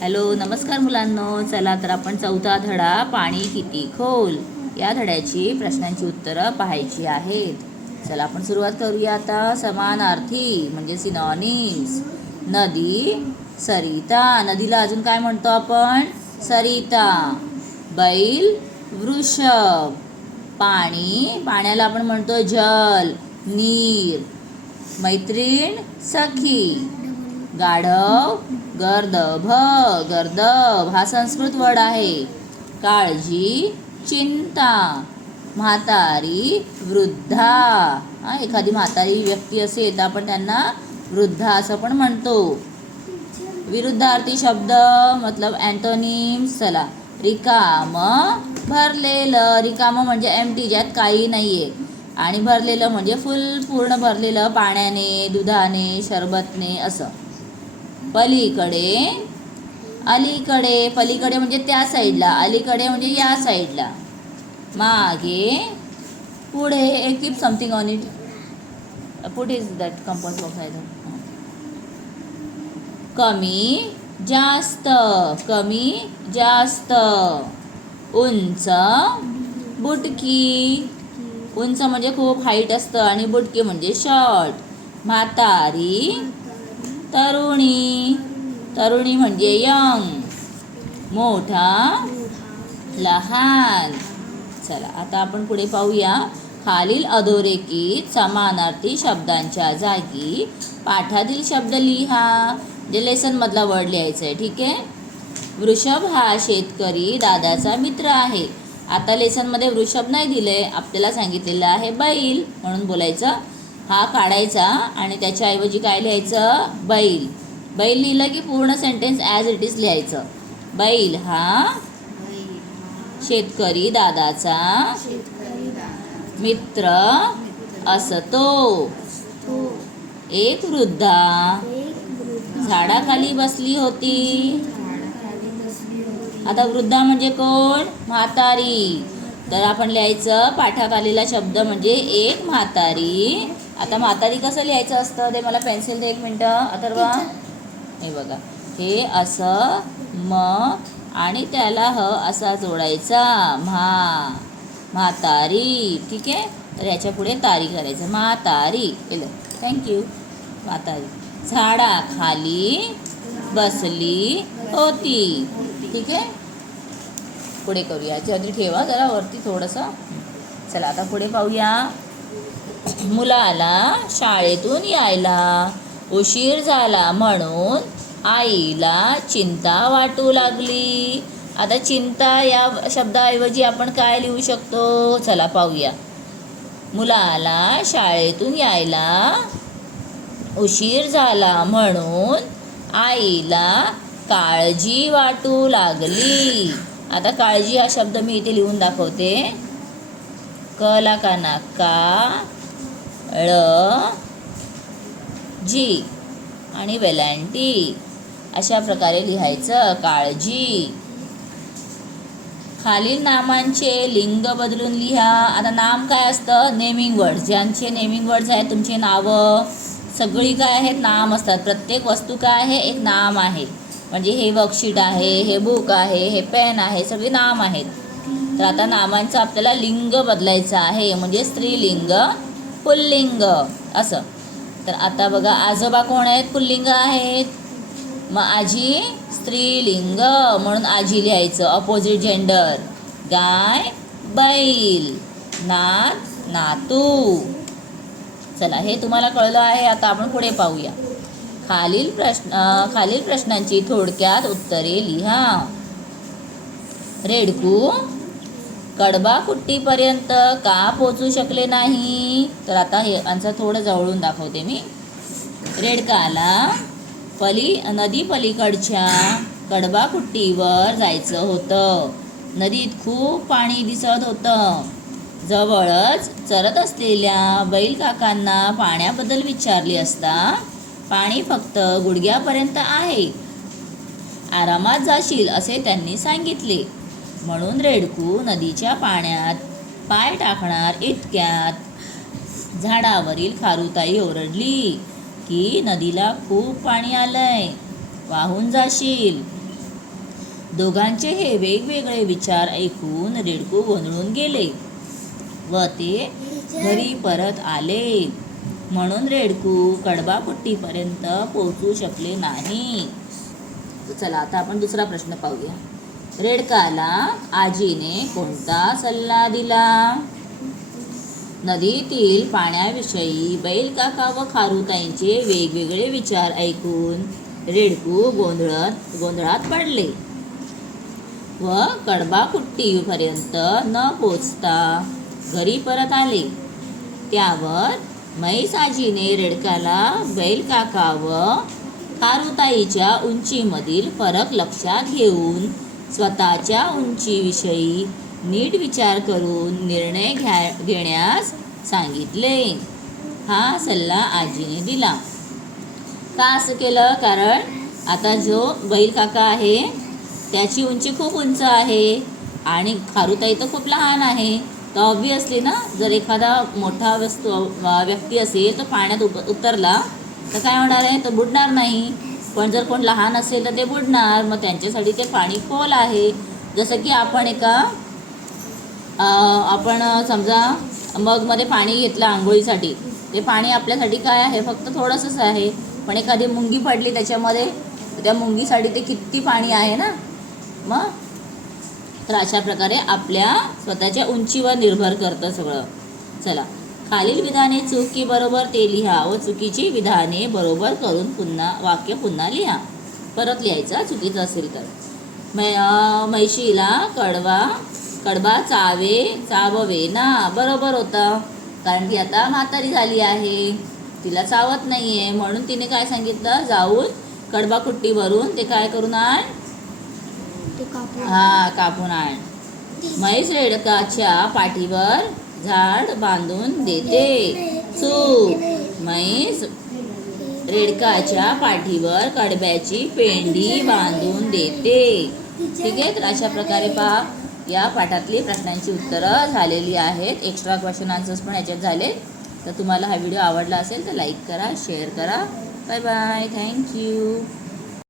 Hello नमस्कार मुलांनो. चला तर आपण चौथा धडा पाणी किती खोल? या धड्याची प्रश्नांची उत्तरं पाहायची आहेत. चला आपण सुरुवात करूया आता. समानार्थी म्हणजे सिनॉनिम्स नदी सरिता. नदीला अजून काय म्हणतो आपण? सरिता. बैल वृषभ. पाणी पाण्याला आपण म्हणतो जल नीर. मैत्रीण सखी. गाढव गर्दभ गर्दभ हा संस्कृत वर्ड आहे. काळजी चिंता म्हातारी वृद्धा. हा एखादी म्हातारी व्यक्ती असेल तर आपण त्यांना वृद्धा असं पण म्हणतो. विरुद्धार्थी शब्द मतलब अँटोनिम्स चला. रिकाम भरलेलं. रिकाम म्हणजे एम टी ज्यात काही नाही आहे आणि भरलेलं म्हणजे फुल पूर्ण भरलेलं पाण्याने दुधाने शरबतने असं. पलीकडे अलीकडे पलीकडे म्हणजे त्या साईडला अलीकडे म्हणजे या साईडला. मागे पुढे एक keep something on it put is that compose box आहे कमी जास्त कमी जास्त. उंच बुटकी. उंच म्हणजे खूप हाईट असतं आणि बुटकी म्हणजे शॉर्ट म्हातारी तरुणी. तरुणी म्हणजे यंग. मोठा. लहान. चला आता आपण पुढे पाहूया. खालील अधोरेखित समानार्थी शब्दांच्या जागी पाठातील शब्द लिहा जे लेसनमधला वर्ड लिहायचं आहे ठीक आहे? वृषभ हा शेतकरी दादाचा मित्र आहे. आता लेसनमध्ये वृषभ नाही दिले आपल्याला सांगितलेलं आहे बैल म्हणून बोलायचं हा काढायचा आणि त्याच्याऐवजी काय लिहायचं? बैल. बैल लिहिलं की पूर्ण सेंटेन्स ॲज इट इज लिहायचं. बैल हा शेतकरी दादाचा मित्र असतो. एक वृद्धा झाडाखाली बसली होती. आता वृद्धा म्हणजे कोण? म्हातारी. तर आपण लिहायचं पाठाखालीला शब्द म्हणजे एक म्हातारी आता म्हातारी कसं लिहायचं असतं? ते मला पेन्सिल दे एक मिनटं. अथर्वा हे बघा. हे असं म आणि त्याला ह असा जोडायचा. म्हा म्हातारी. ठीक आहे? तर याच्यापुढे तारी करायचं. म्हातारी. केलं. थँक्यू म्हातारी. झाडाखाली बसली होती. ठीक आहे? पुढे करूया. याच्यावरती ठेवा जरा वरती थोडंसं. चला आता पुढे पाहूया. मुलाला शाळेतून यायला उशीर झाला म्हणून आईला चिंता वाटू लागली. आता चिंता या शब्दाऐवजी आपण काय लिहू शकतो? चला पाहूया. मुलाला शाळेतून यायला उशीर झाला म्हणून आईला काळजी वाटू लागली. आता काळजी हा शब्द मी इथे लिहून दाखवते. कला का ना का ळ जी आणि वेलांटी. अशा प्रकारे लिहायचं काळजी. खालील नामांचे लिंग बदलून लिहा. आता नाम काय असतं? Naming words. ज्यांचे नेमिंग वर्ड्स आहेत तुमचे नावं. सगळी काय आहेत? नाम असतात. प्रत्येक वस्तू काय आहे? एक नाम आहे. म्हणजे हे वर्कशीट आहे हे बुक आहे हे पेन आहे सगळे नाम आहेत. तर आता नामांचं आपल्याला लिंग बदलायचं आहे. म्हणजे स्त्रीलिंग पुल्लिंग असं. तर आता बघा आजोबा कोण आहेत? पुल्लिंग आहेत. मग आजी स्त्रीलिंग म्हणून आजी लिहायचं. अपोजिट जेंडर गाय बैल नात नातू. चला हे तुम्हाला कळलं आहे आता आपण पुढे पाहूया. खालील प्रश्न खालील प्रश्नांची थोडक्यात उत्तरे लिहा. रेडकू कडबा कुट्टीपर्यंत का पोचू शकले नाही? तर आता हे आन्सर थोडं जवळून दाखवते मी. रेडकाला पली नदी पलीकडच्या कडबा कुट्टीवर जायचं होतं. नदीत खूप पाणी दिसत होतं. जवळच चरत असलेल्या बैल काकांना पाण्याबद्दल विचारले असता पाणी फक्त गुडघ्यापर्यंत आहे. आरामात जाशील असे त्यांनी सांगितले. म्हणून रेडकू नदीच्या पाण्यात पाय टाकणार इतक्यात. झाडावरील खारुताई ओरडली की नदीला खूप पाणी आलंय वाहून जाशील. दोघांचे हे वेगवेगळे विचार ऐकून रेडकू गोंधळून गेले. व ते घरी परत आले. म्हणून रेडकू कडबापुट्टीपर्यंत पोहोचू शकले नाही. चला आता आपण दुसरा प्रश्न पाहूया. रेडकाला आजीने कोणता सल्ला दिला? नदीतील पाण्याविषयी बैलकाका व खारुताईंचे वेगवेगळे विचार ऐकून रेडकू गोंधळत गोंधळात पडले व कडबाकुट्टीपर्यंत न पोचता घरी परत आले. त्यावर मैसाजीने रेडकाला बैलकाका व खारुताईच्या उंचीमधील फरक लक्षात घेऊन स्वतःच्या उंचीविषयी नीट विचार करून निर्णय घ्या घेण्यास सांगितले. हा सल्ला आजीने दिला. का असं केलं कारण आता जो बैल काका आहे त्याची उंची खूप उंच आहे आणि खारुताई तर खूप लहान आहे. तर ऑब्वियसली ना जर एखादा मोठा वस्तू व्यक्ती असेल तर पाण्यात उप उतरला तर काय होणार आहे? तर बुडणार नाही. पण जर कोण लहान असेल तर ते बुडणार. मग त्यांच्यासाठी ते पाणी खोल आहे. जसं की आपण एका आपण समजा मगमध्ये पाणी घेतलं आंघोळीसाठी. ते पाणी आपल्यासाठी काय आहे? फक्त थोडंसंच आहे. पण एखादी मुंगी पडली त्याच्यामध्ये त्या मुंगीसाठी ते किती पाणी आहे ना? मग? तर अशा प्रकारे आपल्या स्वतःच्या उंचीवर निर्भर करतं सगळं. चला. खालील विधाने चूक की बरोबर ते लिहा व चुकीची विधाने बरोबर करून पुन्हा वाक्य पुन्हा लिहा. परत लिहायचं चुकीचं असेल तर. मै म्हैशीला कडवा कडबा चावे चाववे ना बरोबर होतं. कारण ती आता म्हातारी झाली आहे. तिला चावत नाही आहे म्हणून तिने काय सांगितलं? जाऊन कडबा कुट्टीवरून ते काय करून आण. हा कापून आण. म्हैस रेडकाच्या पाठीवर झाड बांधून देते. चूक म्हैस रेडकाच्या पाठीवर कडब्याची पेंडी बांधून देते. ठीक आहे? तर अशा प्रकारे पहा या पाठातली प्रश्नांची उत्तरं झालेली आहेत. एक्स्ट्रा क्वेश्चन आन्सर्स पण याच्यात झाले. तर तुम्हाला हा व्हिडिओ आवडला असेल तर लाईक करा शेअर करा. Bye bye thank you